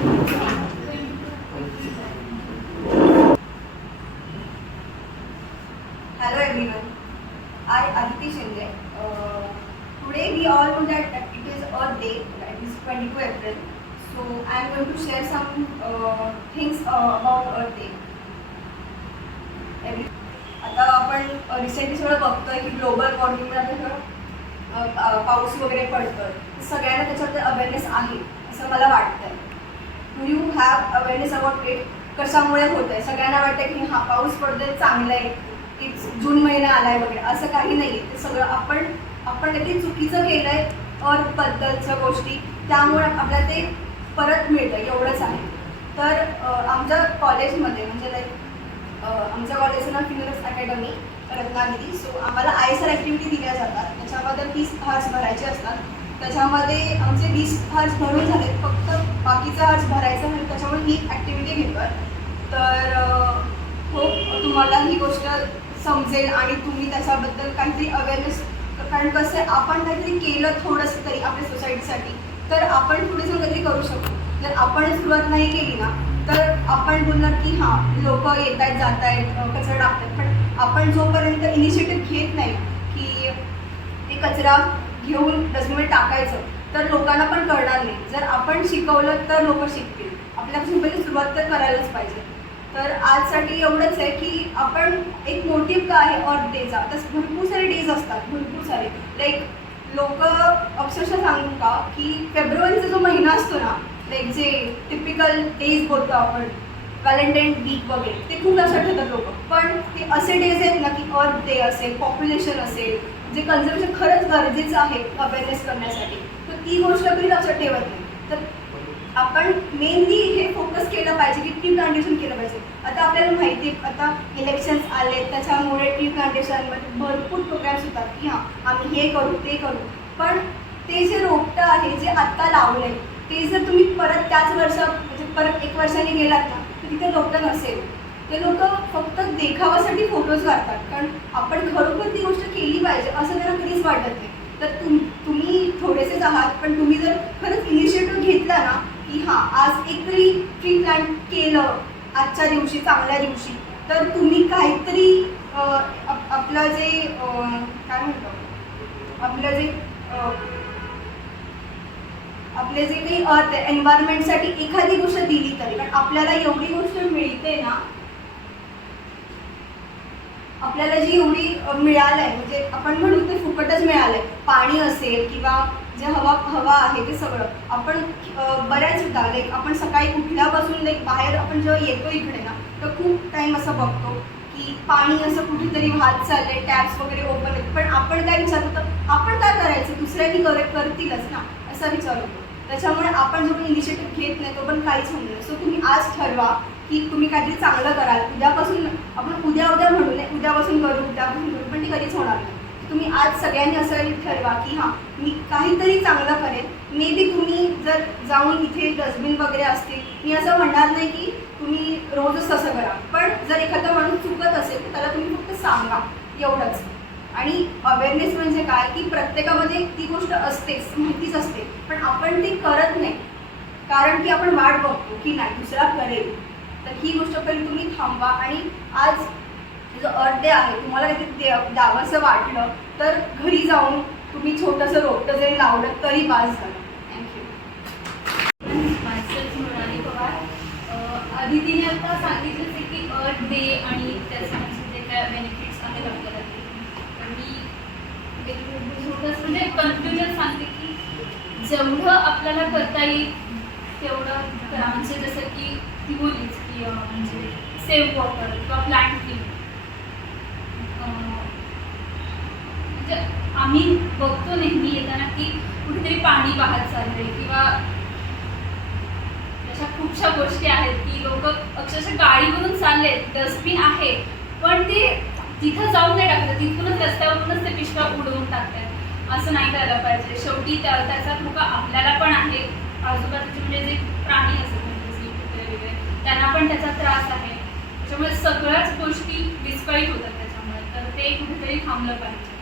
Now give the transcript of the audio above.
Hello everyone, I Aditi Shinde. Today we all know that it is Earth Day, that is 22 April. So I am going to share some things about Earth Day. आता आपण recently सगळं बघतोय की global वॉर्मिंगमुळे आता पाऊस वगैरे पडतोय, सगळ्यांना त्याच्याबद्दल अवेअरनेस आहे असं मला वाटतंय. Do you have awareness about it? कशामुळे होत आहे? सगळ्यांना वाटतं की हा पाऊस पडतोय चांगलं आहे, इट्स जून महिना आलाय वगैरे, असं काही नाही आहे. ते सगळं आपण काहीतरी चुकीचं केलं आहे अर्थबद्दलच्या गोष्टी, त्यामुळे आपल्याला ते परत मिळतं एवढंच आहे. तर आमच्या कॉलेजमध्ये म्हणजे लाईक आमच्या कॉलेजचं नाव फिनोलेक्स अकॅडमी रत्नागिरी. सो आम्हाला ISR ॲक्टिव्हिटी दिल्या जातात, त्याच्यामध्ये 30 हार्स भरायचे असतात. त्याच्यामध्ये आमचे 20 हार्स भरून झालेत, फक्त बाकीचा हार्स भरायचा म्हणजे त्याच्यामुळे ही ॲक्टिव्हिटी घेतो आहे. तर होप तुम्हाला ही गोष्ट समजेल आणि तुम्ही त्याच्याबद्दल काहीतरी अवेअरनेस, कारण कसं आहे आपण काहीतरी केलं थोडंसं तरी आपल्या सोसायटीसाठी तर आपण थोडंसं काहीतरी करू शकतो. जर आपण सुरुवात नाही केली ना तर आपण बोलणार की हां लोक येत आहेत जात आहेत कचरा टाकतात, पण आपण जोपर्यंत इनिशिएटिव्ह घेत नाही की ते कचरा घेऊन डस्टबिनमध्ये टाकायचं तर लोकांना पण कळणार नाही. जर आपण शिकवलं तर लोक शिकतील, आपल्यापासून पहिली सुरुवात तर करायलाच पाहिजे. तर आजसाठी एवढंच आहे की आपण एक मोटिव्ह काय आहे अर्थ डेचा, तर भरपूर सारे डेज असतात, भरपूर सारे. लाईक लोक अक्षरशः सांगू का की फेब्रुवारीचा जो महिना असतो ना, लाईक जे टिपिकल डेज बोलतो आपण व्हॅलेंटाईन वीक वगैरे, ते खूप लक्षात ठेवतात लोक. पण ते असे डेज आहेत ना की अर्थ डे असेल, पॉप्युलेशन असेल, जे कन्झर्वेशन खरंच गरजेचं आहे अवेअरनेस करण्यासाठी, तर ती गोष्ट कधी लक्षात ठेवत नाही. तर आपण मेनली हे फोकस केलं पाहिजे की ट्री प्लांटेशन केलं पाहिजे. आता आपल्याला माहिती आहे आता इलेक्शन्स आले, त्याच्यामुळे ट्री प्लांटेशनमध्ये भरपूर प्रोग्राम्स होतात की हां आम्ही हे करू ते करू, पण ते जे रोपटं आहे जे आत्ता लावलं आहे ते जर तुम्ही परत त्याच म्हणजे परत 1 वर्षाने गेलात ना तर तिथे रोपटं नसेल. ते लोक फक्त देखावासाठी फोटोज काढतात, कारण आपण खरोखर ती गोष्ट केली पाहिजे असं त्यांना कधीच वाटत नाही. तर तुम्ही थोडेसेच आहात, पण तुम्ही जर खरंच इनिशिएटिव्ह घेतला ना की हां आज एक तरी ट्री प्लांट केलं आजच्या दिवशी, चांगल्या दिवशी, तर तुम्ही काहीतरी आपलं जे काय म्हणतो आपले जे काही अर्थ आहे एन्व्हायरमेंटसाठी एखादी गोष्ट दिली तरी, कारण आपल्याला एवढी गोष्ट मिळते ना, आपल्याला जी एवढी मिळालं आहे म्हणजे आपण म्हणू ते फुकटच मिळालं आहे. पाणी असेल किंवा जे हवा आहे ते सगळं आपण बऱ्याचदा लाईक आपण सकाळी उठल्यापासून लाईक बाहेर आपण जेव्हा येतो इकडे ना तर खूप टाईम असं बघतो की पाणी असं कुठेतरी वाहत चाललंय, टॅप्स वगैरे ओपन आहेत, पण आपण काय विचार होतो आपण काय करायचं, दुसऱ्यांनी करतीलच ना असा विचार होतो. त्याच्यामुळे आपण जो पण इनिशिएटिव्ह घेत नाही तो पण काहीच होणार नाही. सो तुम्ही आज ठरवा की तुम्ही काहीतरी चांगलं कराल. उद्यापासून आपण उद्या म्हणू नये, उद्यापासून करू, पण ती कधीच होणार नाही. तुम्ही आज सगळ्यांनी असं ठरवा की हां मी काहीतरी चांगलं करेन. मे बी तुम्ही जर जाऊन इथे डस्टबिन वगैरे असतील, मी असं म्हणणार नाही की तुम्ही रोजच तसं करा, पण जर एखादा माणूस चुकत असेल तर त्याला तुम्ही फक्त सांगा, एवढंच. आणि अवेअरनेस म्हणजे काय की प्रत्येकामध्ये ती गोष्ट असतेच, माहितीच असते, पण आपण ते करत नाही कारण की आपण वाट बघतो की नाही दुसरा करेल. तर ही गोष्ट पहिली तुम्ही थांबवा. आणि आज जो अर्थ डे आहे तुम्हाला काहीतरी द्यावंसं वाटलं तर घरी जाऊन तुम्ही छोटंसं रोपटं जरी लावलं तरी बास झालं. थँक्यू. मायसेल्फ मृणाली पवार. आदितीने आता सांगितलं की अर्थ डे आणि त्याच्यामध्ये जे काय बेनिफिट्स आहेत आपल्याला ते, तर मी छोटंसं म्हणजे कन्क्ल्युजन सांगते की जेवढं आपल्याला करता येईल तेवढं करा. म्हणजे जसं की ती बोललीच की म्हणजे सेव्ह वॉटर किंवा प्लांट क्लीन. म्हणजे आम्ही बघतो नेहमी येताना की कुठेतरी पाणी वाहत चाललंय किंवा अशा खूपशा गोष्टी आहेत की लोक अक्षरशः गाडीवरून चालले, डस्टबिन आहे पण ते तिथं जाऊन नाही टाकतात, तिथूनच रस्त्यावरूनच ते पिशव्या उडवून टाकतात. असं नाही करायला पाहिजे. शेवटी त्याचा धोका आपल्याला पण आहे, आजूबाजूचे म्हणजे जे प्राणी असतात वगैरे त्यांना पण त्याचा त्रास आहे. त्याच्यामुळे सगळ्याच गोष्टी विस्कळीत होतात त्याच्यामुळे, तर ते कुठेतरी थांबलं पाहिजे.